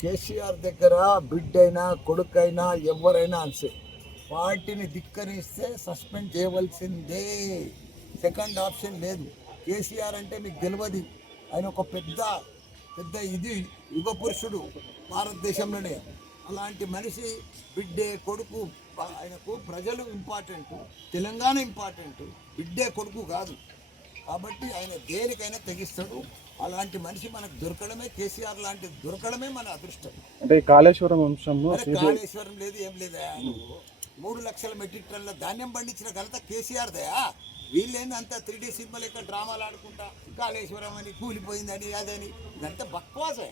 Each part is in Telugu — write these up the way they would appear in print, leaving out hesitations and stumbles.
కేసీఆర్ దగ్గర బిడ్డైనా కొడుకైనా ఎవరైనా అంతే పార్టీని ధిక్కరిస్తే సస్పెండ్ చేయవలసిందే. సెకండ్ ఆప్షన్ లేదు. కేసీఆర్ అంటే మీకు తెలియదు, ఆయన ఒక పెద్ద ఇది యుగ పురుషుడు భారతదేశంలోనే. అలాంటి మనిషి బిడ్డే కొడుకు, ఆయనకు ప్రజలు ఇంపార్టెంట్, తెలంగాణ ఇంపార్టెంట్, బిడ్డే కొడుకు కాదు. కాబట్టి ఆయన దేనికైనా తెగిస్తాడు. అలాంటి మనిషి మనకు దొరకడమే, కేసీఆర్ లాంటి దొరకడమే మన అదృష్టం. అంటే కాళేశ్వరం అంశంలో కాళేశ్వరం లేదు, ఏం లేదా. 3 లక్షల మెట్రిక్ టన్నుల ధాన్యం పండించిన ఘనత కేసీఆర్ దయా. వీళ్ళేంది అంతా 3D సినిమాలు ఇక్కడ డ్రామాలు ఆడుకుంటా కాళేశ్వరం అని కూలిపోయిందని అదని, ఇదంతా బక్వాసే.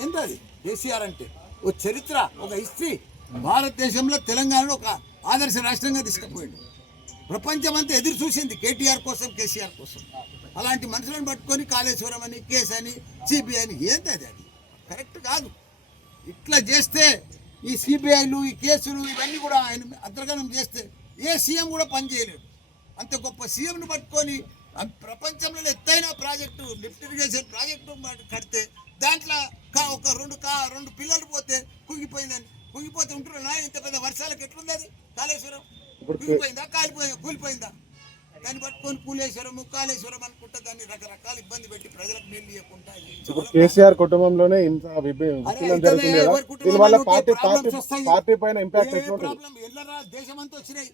ఏంటి అది కేసీఆర్ అంటే? ఓ చరిత్ర, ఒక హిస్టరీ. భారతదేశంలో తెలంగాణలో ఒక ఆదర్శ రాష్ట్రంగా తీసుకుపోయాడు. ప్రపంచమంతా ఎదురు చూసింది కేటీఆర్ కోసం, కేసీఆర్ కోసం. అలాంటి మనుషులను పట్టుకొని కాళేశ్వరం అని, కేసు అని, సిబిఐ అని, ఏంటి అది? అది కరెక్ట్ కాదు. ఇట్లా చేస్తే ఈ సిబిఐలు, ఈ కేసులు ఇవన్నీ కూడా ఆయన అంతర్గతం చేస్తే ఏ సీఎం కూడా పనిచేయలేడు. అంత గొప్ప సీఎంను పట్టుకొని ప్రపంచంలో ఎత్తైన ప్రాజెక్టు, లిఫ్ట్ ఇరిగేషన్ ప్రాజెక్టు కడితే దాంట్లో ఒక రెండు పిల్లలు పోతే కుంగిపోతే ఉంటున్నా. ఇంత పెద్ద వర్షాలకు ఎట్లుంది అది? కాళేశ్వరం కుంగిపోయిందా, కూలిపోయిందా? దాన్ని పట్టుకొని కాళేశ్వరం అనుకుంటా దాన్ని రకరకాల ఇబ్బంది పెట్టి ప్రజలకు నీళ్ళు ఇవ్వకుండా. కేసీఆర్ కుటుంబంలోనే ఇంత దేశమంతా వచ్చినాయి.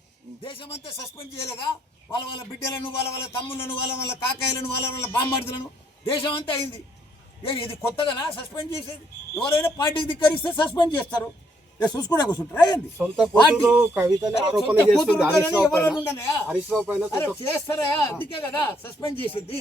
దేశమంతా సస్పెండ్ చేయలేదా? వాళ్ళ బిడ్డలను, వాళ్ళ తమ్ములను, వాళ్ళ కాకాయలను, వాళ్ళ బామ్మర్దులను దేశమంతా అయింది. ఇది కొత్తగానా సస్పెండ్ చేసేది? ఎవరైనా పార్టీకి ధిక్కరిస్తే సస్పెండ్ చేస్తారు. చూసుకుంటా కూర్చుంటారా? చేస్తారా? అందుకే కదా సస్పెండ్ చేసేది.